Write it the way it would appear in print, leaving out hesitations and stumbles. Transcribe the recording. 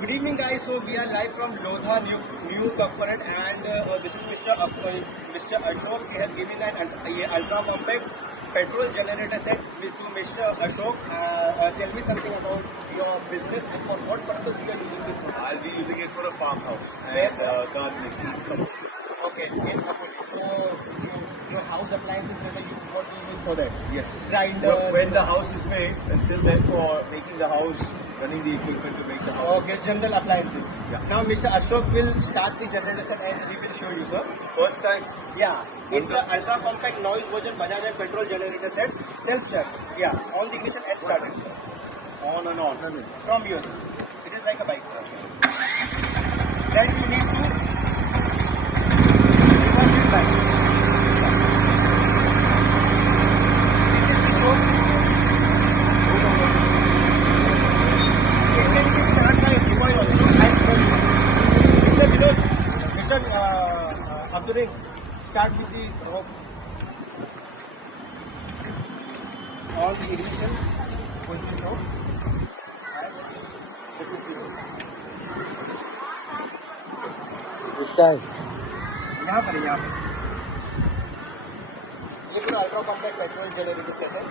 Good evening, guys. So we are live from Lodha, new corporate, and this is Mr. Ashok. He has given an ultra compact petrol generator set to Mr. Ashok. Tell me something about your business and for what purpose you are using this product. I'll be using it for a farmhouse Yes, and gardening. Okay, in so your house appliances that you what you use for that? Yes. Grinder. When the house is made, until then for making the house, running the equipment to make the house. Okay, general appliances. Yeah. Now Mr. Ashok will start the generator set and he will show you, sir. First time, Yeah, it's an ultra compact noise version Bajaj and petrol generator set, self start. Yeah, on the ignition and started, sir. on and on. From here, sir. It is like a bike, sir. Then you need to reverse it back. Abdullha, start with the rope. All the ignition will be shown. This side. यहाँ पर ये पूरा ultra compact petrol generator set है.